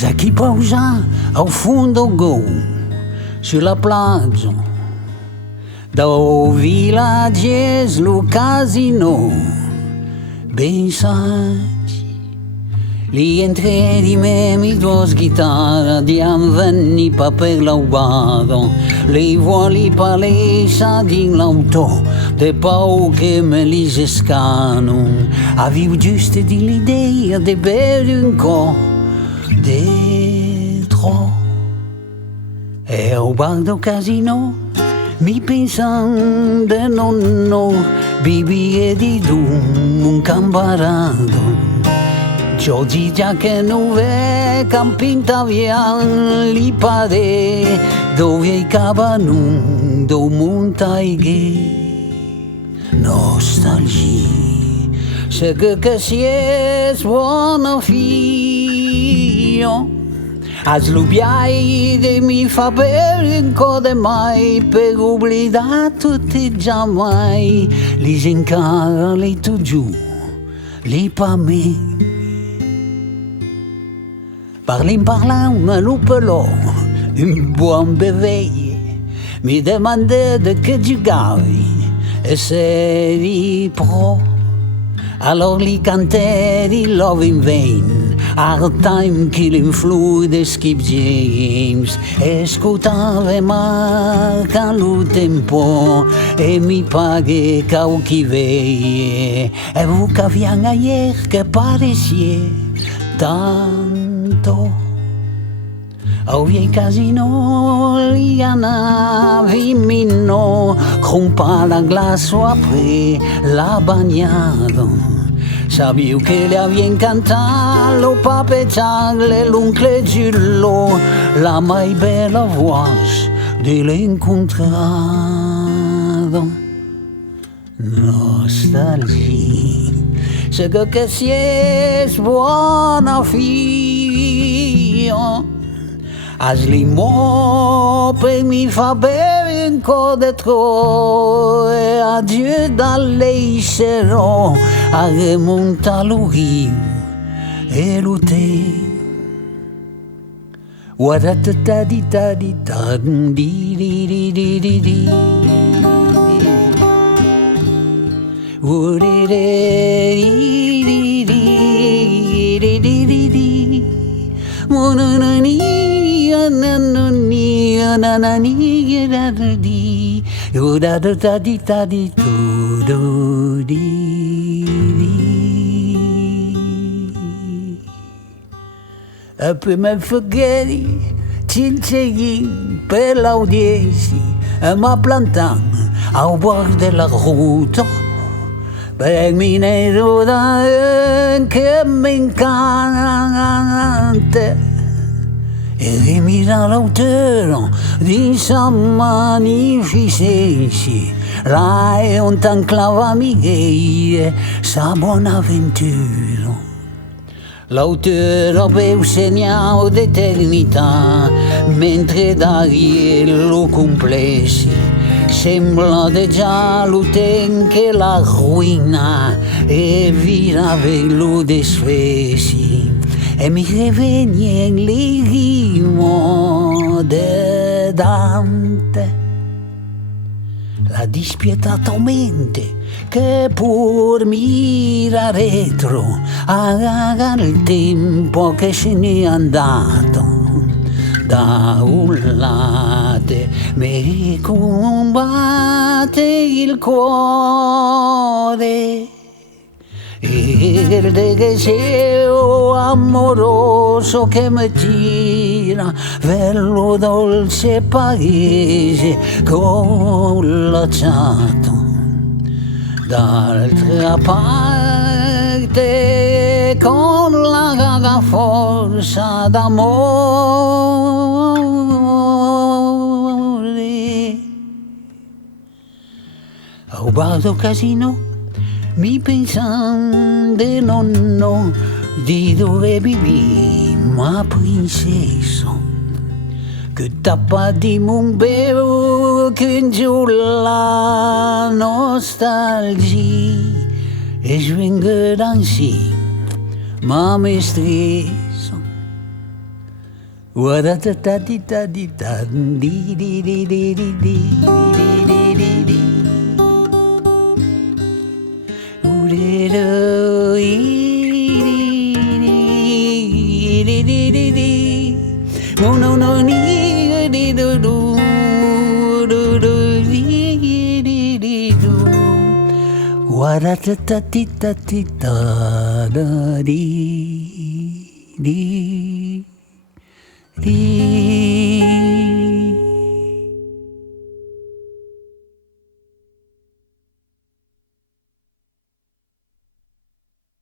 casa chi pausa ao fundo go sulla plage do villages lo casino ben saggi li entré di me mi dos chitarra di anvenni pa per l'aubado le vuoli palesa din l'auto de pau che me li escano avevo giusto di l'idea de bere un co dentro e ao bar do casino mi pensan de nonno bibi e di un camarado Giorgi già che nuove campinta via li pare dove i cabanun do montaighe nostalgia se che si è buono fio as lubiai de mi fa per un code mai per oblidare tutti già mai li incara li tu giù li pa me Parlin me lo pelò, un buon beveille, mi demandait de che giocavi e se eri pro. Alors li cantai di Love in Vain, Hard Time Killing Fluid Skip James, escutave marca lo tempo e mi paghe cau chi veie, e vu cavian ayer che paresie tanto au viei casino li anavi minno crumpa la glace après la bagnado sabiu che le havia incantato papeggiarle l'oncle Giullo la mai bella voce de l'incontrato nostalgia se che si è buona fio as limo per mi fa bere un co' de tro e adieu dall'eisero a remonta lo rio e lo te guardate ta di di di di di E poi mi forghetti cinceghin per l'audienza e mi plantan al bordo della ruta per mi nero che mi incanta e rimira l'autore di sa magnificenza là è un tanclava migheie sa buona avventura l'autore aveva segnato d'eternità mentre Dariel lo complessi sembra de già lo che la ruina e vira velo de svesi e mi revenie in l'irimo de Dante la dispietata mente che pur mira retro a il tempo che se n'è andato da un lato mi combatte il cuore il deseo amoroso che mi tira verso dolce paese collacciato d'altra parte con la forza d'amore au bar do casino mi pensan de nonno di dove vivi ma princessa che tappa di un beo che giù la nostalgia e svenga d'ansi ma mi stresso Wa-da-da-da-di-da-di-da, di-di-di-di-di-di-di-di-di-di. U-di-do-i-di-di-di-di-di. No, no, no, ni-di-do-do. Do-do-di-di-di-do. Wa-da-da-da-di-da-di-da-di. Di